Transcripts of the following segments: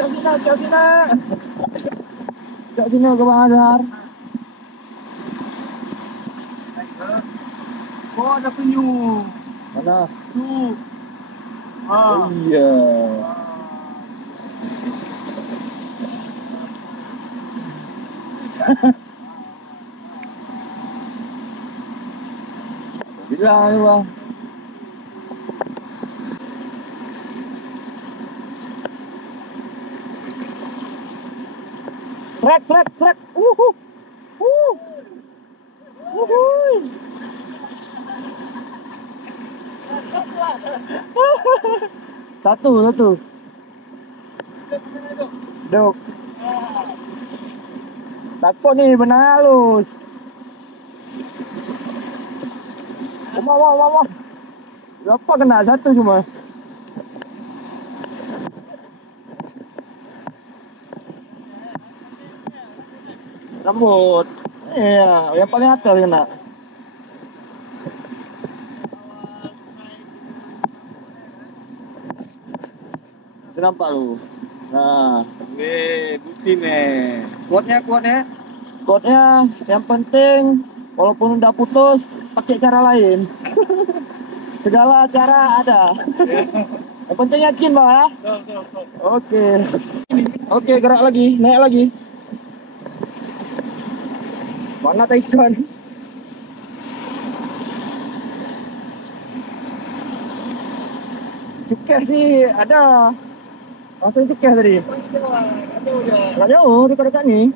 cok sini. Cok sini ke Bang Azhar. Oh, ada penyu. Mana? Tuh. Oh, iya. Bilang Bang. Srek. Satu. Duk. Takut nih benang halus. Mau. Berapa kena satu cuma? Rambut. Iya, yang paling atas kena. Bisa nampak lu. Nah, Bukti nih. Kuatnya. quote-nya yang penting walaupun udah putus pakai cara lain. Segala cara ada. Yang penting yakin Bang ya. Oke, gerak lagi, naik lagi. Mana ikan? Cukeh sih ada. Langsung cukeh tadi. Nggak jauh, dekat-dekat nih.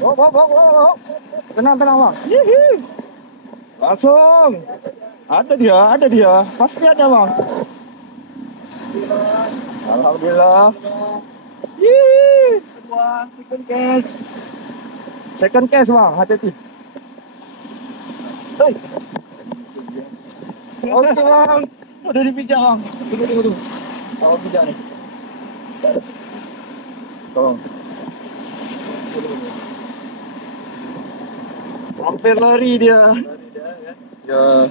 Oh. Tenang Bang. Hihi. Langsung. Ada dia. Pasti ada Bang. Alhamdulillah. Hihi. Second case Bang, hati-hati. Hei. Oke Bang. Udah dipijak Bang. Tunggu. Kalau pijak nih. Tolong. Hampir lari dia. Ya.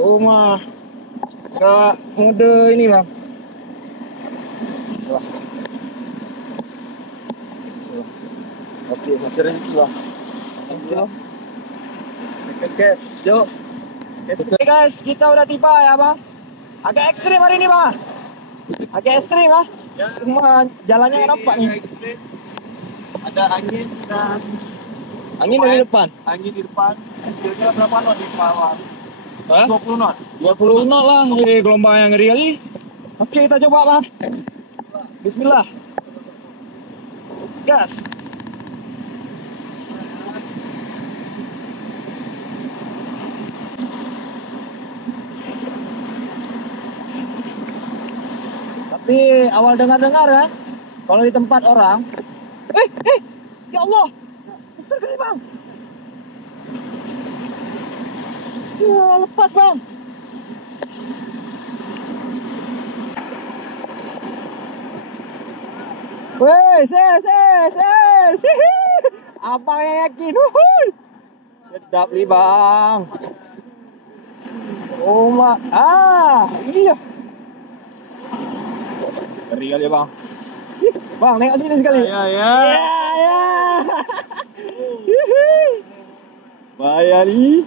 Oh mah. Gak mode ini Bang. Wah. Oke, masih rezeki Bang. Guys, yuk. Oke guys, kita udah tiba ya Bang. Agak ekstrim hari ini Bang. Agak ekstrim ya. Cuma jalannya nggak nampak nih. Ada angin dan Angin dari depan. Angin di depan. Kira-kira berapa knot di bawah? Hah? 20 knot. 20 knot lah. Gelombang yang ngeri kali. Oke, kita coba Bang. Bismillah. Gas. Tapi awal dengar-dengar kan, kalau di tempat orang, ya Allah, besar kali Bang. Ya, lepas Bang. Weh, abang yang yakin, sedap nih Bang. Oh mak, iya. Ngeri kali ya Bang. Bang, nengok sini sekali. Ya. Bahaya nih.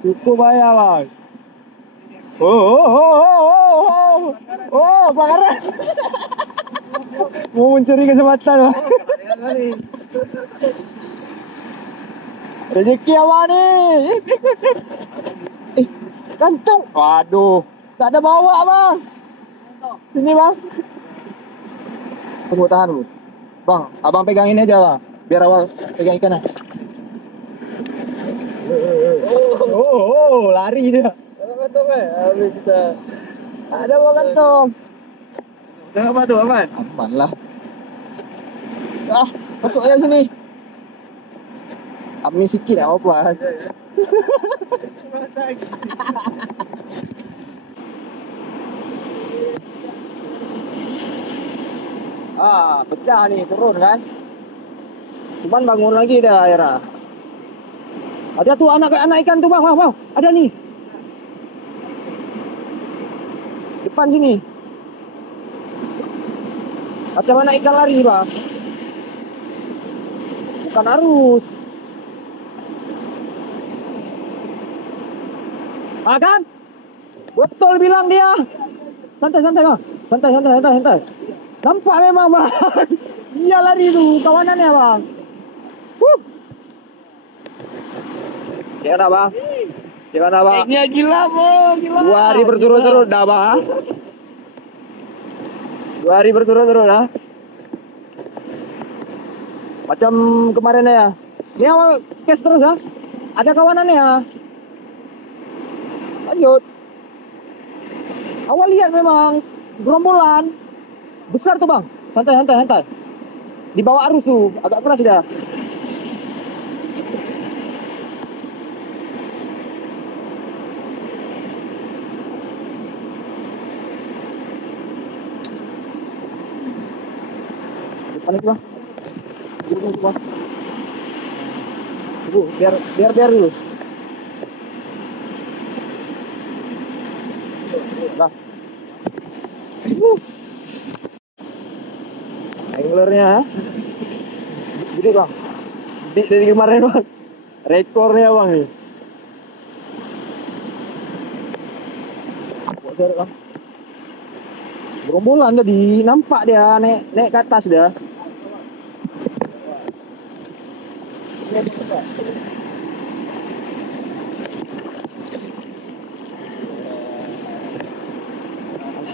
Cukup bahaya Bang. Pelanggaran. Mau mencuri kesempatan Bang. Rezeki apa nih? Kantong. Waduh, tak ada bawa Bang. Sini Bang. Tunggu, tahan dulu Bang, abang pegang ini aja Bang, biar awal pegang ikannya. Lari dia. Ada kantong habis kita. Ada bawa kantong. Udah apa tuh, aman? Aman lah. Masuk aja sini. Amin sikit ya apa? Pecah nih, turun kan. Cuman bangun lagi dah airnya. Ada tuh anak ikan tuh bang, bang. Ada nih. Depan sini. Macam anak ikan lari bang. Bukan arus. Ah kan? Betul bilang dia. Santai bang. Santai. Nampak memang bang. Dia lari tuh kawanannya bang. Gimana bang? Gimana bang? Kayaknya gila bang, gila. 2 hari berturut-turut dah bang. 2 hari berturut-turut dah. Macam kemarin ya. Ini awal kes terus ya. Ada kawanannya ya. Lanjut. Awal lihat memang gerombolan besar tuh bang. Santai. Di bawah arus tuh, agak keras dia. Panik bang. Tunggu bang. Tunggu, biar dulu. Bang. Anglernya gede bang. Gede dari kemarin bang. Rekornya bang nih. Kok seret bang? Gerombolan tadi nampak dia naik ke atas dia.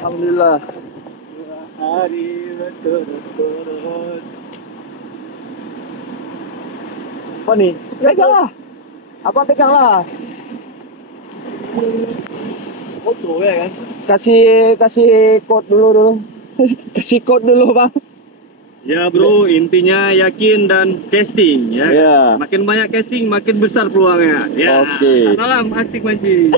Alhamdulillah. Hari berturut-turut. Apa nih? Pegang lah. Apa pegang lah? Foto ya kan? Kasih code dulu. Kasih code dulu bang. Ya bro, intinya yakin dan casting ya. Ya. Makin banyak casting, makin besar peluangnya. Ya. Oke. Salam asik mancing.